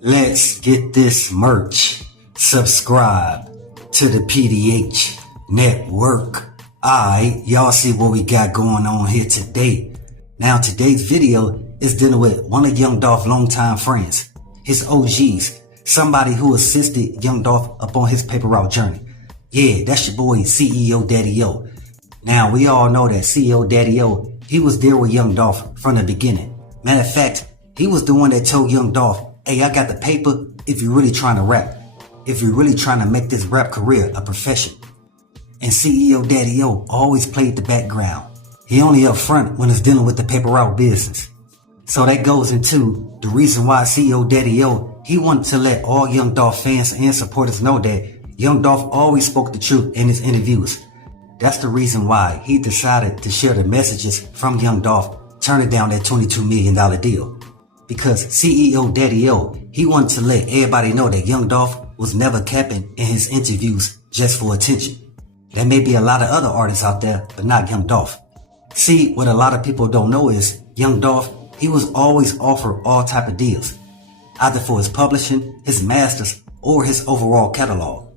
Let's get this merch. Subscribe to the PDH Network. Alright, y'all see what we got going on here today. Now today's video is dealing with one of Young Dolph's longtime friends, his OGs, somebody who assisted Young Dolph upon his paper route journey. Yeah, that's your boy CEO DaddieO. Now we all know that CEO DaddieO, he was there with Young Dolph from the beginning. Matter of fact, he was the one that told Young Dolph, hey, I got the paper if you're really trying to rap. If you're really trying to make this rap career a profession. And CEO DaddieO always played the background. He only up front when it's dealing with the paper route business. So that goes into the reason why CEO DaddieO, he wanted to let all Young Dolph fans and supporters know that Young Dolph always spoke the truth in his interviews. That's the reason why he decided to share the messages from Young Dolph, turning down that $22 million deal. Because CEO DaddieO, he wanted to let everybody know that Young Dolph was never capping in his interviews just for attention. There may be a lot of other artists out there, but not Young Dolph. See, what a lot of people don't know is Young Dolph, he was always offered all type of deals, either for his publishing, his masters, or his overall catalog.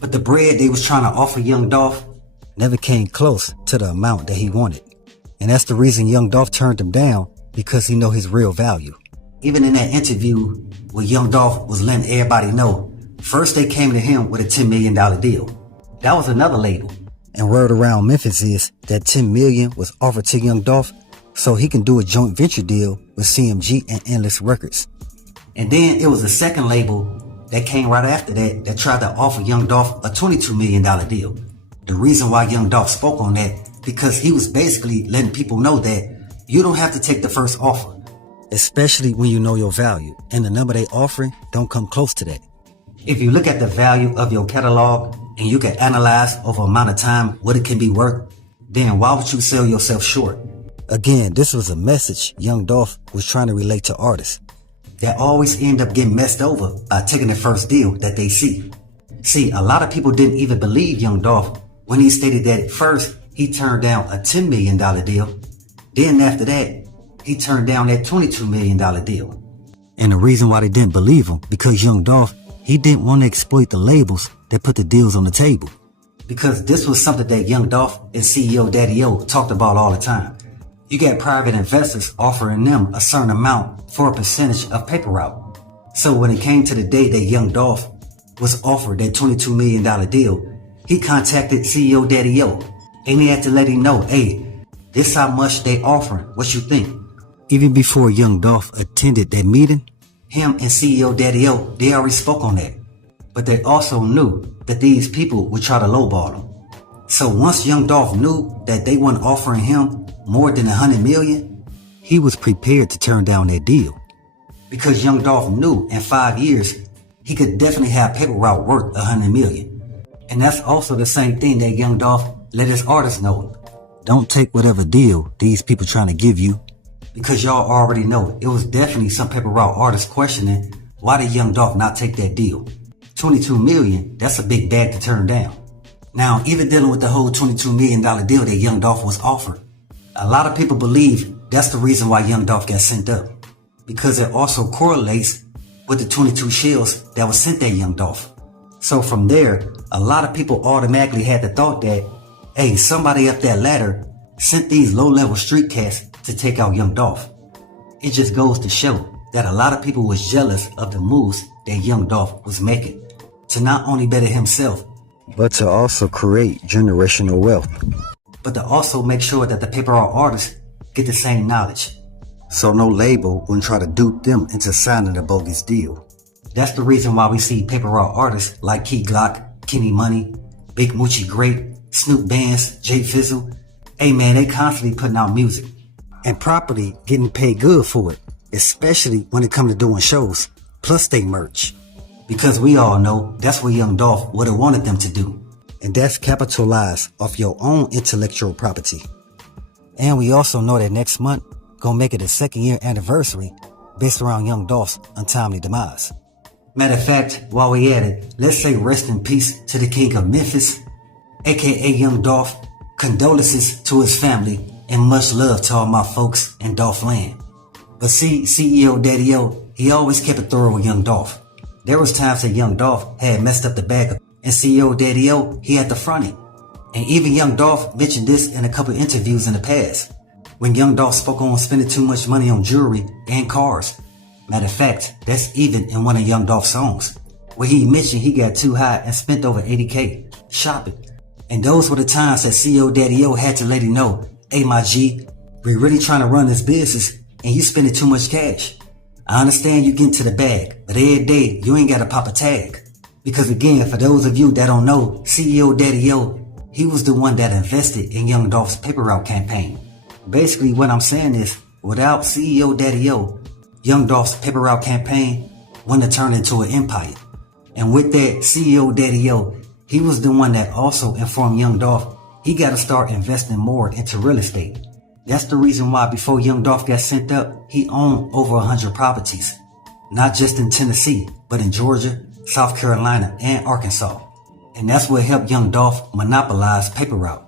But the bread they was trying to offer Young Dolph never came close to the amount that he wanted. And that's the reason Young Dolph turned him down, because he know his real value. Even in that interview where Young Dolph was letting everybody know, first they came to him with a $10 million deal. That was another label. And word around Memphis is that $10 million was offered to Young Dolph so he can do a joint venture deal with CMG and Endless Records. And then it was a second label that came right after that tried to offer Young Dolph a $22 million deal. The reason why Young Dolph spoke on that, because he was basically letting people know that you don't have to take the first offer, especially when you know your value, and the number they offering don't come close to that. If you look at the value of your catalog and you can analyze over amount of time what it can be worth, then why would you sell yourself short? Again, this was a message Young Dolph was trying to relate to artists that always end up getting messed over by taking the first deal that they see. See, a lot of people didn't even believe Young Dolph when he stated that at first he turned down a $10 million deal. Then after that, he turned down that $22 million deal. And the reason why they didn't believe him, because Young Dolph, he didn't want to exploit the labels that put the deals on the table. Because this was something that Young Dolph and CEO DaddieO talked about all the time. You got private investors offering them a certain amount for a percentage of paper route. So when it came to the day that Young Dolph was offered that $22 million deal, he contacted CEO DaddieO and he had to let him know, hey, this is how much they offering, what you think? Even before Young Dolph attended that meeting, him and CEO DaddieO, they already spoke on that. But they also knew that these people would try to lowball him. So once Young Dolph knew that they weren't offering him more than $100 million, he was prepared to turn down that deal. Because Young Dolph knew in 5 years, he could definitely have paper route worth $100 million. And that's also the same thing that Young Dolph let his artists know. Don't take whatever deal these people trying to give you, because y'all already know it was definitely some paper route artists questioning why did Young Dolph not take that deal. $22 million, that's a big bag to turn down. Now, even dealing with the whole $22 million deal that Young Dolph was offered, a lot of people believe that's the reason why Young Dolph got sent up, because it also correlates with the 22 shells that was sent at Young Dolph. So from there, a lot of people automatically had the thought that, hey, somebody up that ladder sent these low-level street cats to take out Young Dolph. It just goes to show that a lot of people was jealous of the moves that Young Dolph was making to not only better himself, but to also create generational wealth, but to also make sure that the paper route artists get the same knowledge, so no label wouldn't try to dupe them into signing a bogus deal. That's the reason why we see paper route artists like KeyGlock, Kenny Money, Big Moochie Great, Snoop Bands, Jay Fizzle. Hey man, they constantly putting out music and properly getting paid good for it, especially when it comes to doing shows, plus they merch. Because we all know that's what Young Dolph would have wanted them to do. And that's capitalize off your own intellectual property. And we also know that next month gonna make it a 2nd year anniversary based around Young Dolph's untimely demise. Matter of fact, while we at it, let's say rest in peace to the king of Memphis, aka Young Dolph, condolences to his family, and much love to all my folks in Dolph land. But see, CEO DaddieO, he always kept it thorough with young Dolph. There was times that young Dolph had messed up the bag and CEO DaddieO, he had to front it. And even young Dolph mentioned this in a couple of interviews in the past, when young Dolph spoke on spending too much money on jewelry and cars. Matter of fact, that's even in one of young Dolph's songs, where he mentioned he got too high and spent over 80K shopping. And those were the times that CEO DaddieO had to let him know, hey my G, we're really trying to run this business and you spending too much cash. I understand you get to the bag, but every day you ain't gotta pop a tag. Because again, for those of you that don't know, CEO DaddieO, he was the one that invested in young Dolph's paper route campaign. Basically what I'm saying is, without CEO DaddieO, young Dolph's paper route campaign wouldn't have turned into an empire. And with that, CEO DaddieO, he was the one that also informed young Dolph he got to start investing more into real estate. That's the reason why before young Dolph got sent up, he owned over 100 properties. Not just in Tennessee, but in Georgia, South Carolina, and Arkansas. And that's what helped young Dolph monopolize paper route,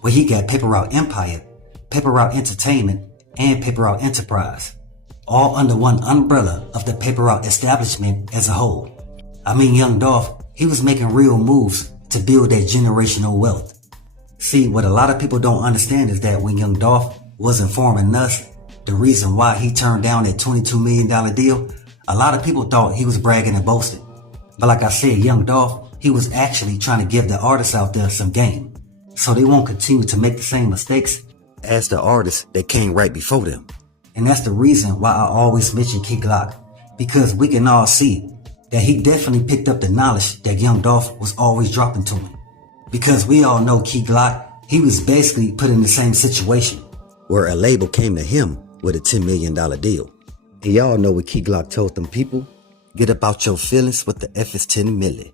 where he got paper route empire, paper route entertainment, and paper route enterprise, all under one umbrella of the paper route establishment as a whole. I mean, young Dolph, he was making real moves to build that generational wealth. See, what a lot of people don't understand is that when young Dolph was informing us the reason why he turned down that $22 million deal, a lot of people thought he was bragging and boasting. But like I said, young Dolph, he was actually trying to give the artists out there some game, so they won't continue to make the same mistakes as the artists that came right before them. And that's the reason why I always mention KeyGlock, because we can all see that he definitely picked up the knowledge that young Dolph was always dropping to him. Because we all know KeyGlock, he was basically put in the same situation, where a label came to him with a $10 million deal. And y'all know what KeyGlock told them people, get about your feelings with the F is 10 million.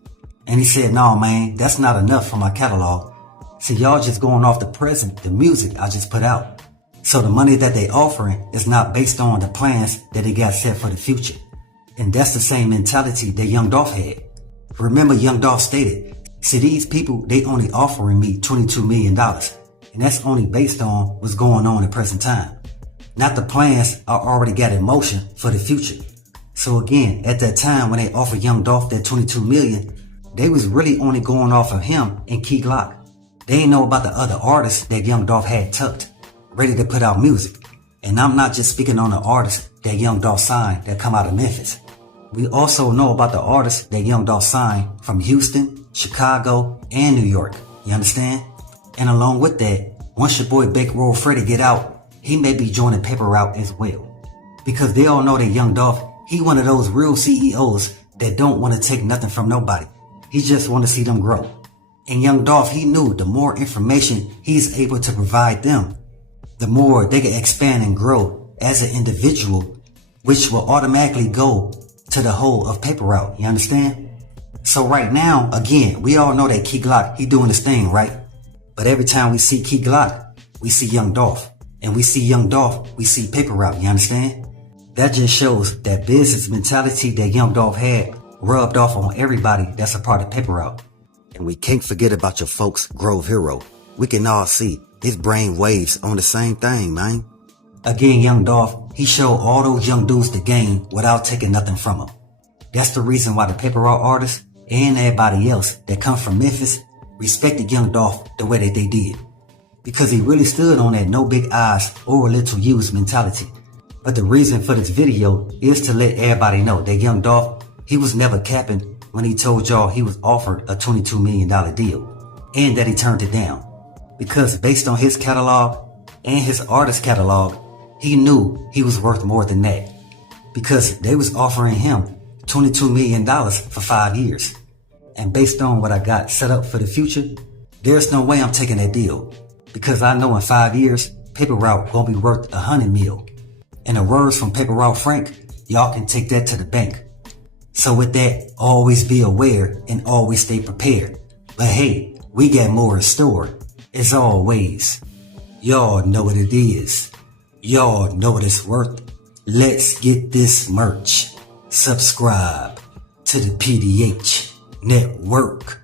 And he said, no man, that's not enough for my catalog. So y'all just going off the present, the music I just put out. So the money that they offering is not based on the plans that they got set for the future. And that's the same mentality that young Dolph had. Remember, young Dolph stated, see, these people, they only offering me $22 million. And that's only based on what's going on at present time. Not the plans I already got in motion for the future. So again, at that time when they offered young Dolph that $22 million, they was really only going off of him and KeyGlock. They ain't know about the other artists that young Dolph had tucked, ready to put out music. And I'm not just speaking on the artists that young Dolph signed that come out of Memphis. We also know about the artists that young Dolph signed from Houston, Chicago, and New York. You understand? And along with that, once your boy Big Roll Freddy get out, he may be joining paper route as well. Because they all know that young Dolph, he one of those real CEOs that don't want to take nothing from nobody. He just want to see them grow. And young Dolph, he knew the more information he's able to provide them, the more they can expand and grow as an individual, which will automatically go to the whole of paper route. You understand? So right now, again, we all know that KeyGlock, he doing his thing, right? But every time we see KeyGlock, we see young Dolph. And we see young Dolph, we see paper route. You understand? That just shows that business mentality that young Dolph had rubbed off on everybody that's a part of paper route. And we can't forget about your folks, Grove Hero. We can all see his brain waves on the same thing, man. Again, young Dolph, he showed all those young dudes the game without taking nothing from them. That's the reason why the paper route artists and everybody else that come from Memphis respected young Dolph the way that they did. Because he really stood on that no big eyes or little U's mentality. But the reason for this video is to let everybody know that young Dolph, he was never capping when he told y'all he was offered a $22 million deal and that he turned it down. Because based on his catalog and his artist catalog, he knew he was worth more than that. Because they was offering him $22 million for 5 years. And based on what I got set up for the future, there's no way I'm taking that deal. Because I know in 5 years, paper route gonna be worth $100 million. And the words from Paper Route Frank, y'all can take that to the bank. So with that, always be aware and always stay prepared. But hey, we got more in store. As always, y'all know what it is. Y'all know what it's worth. Let's get this merch. Subscribe to the PDH Network.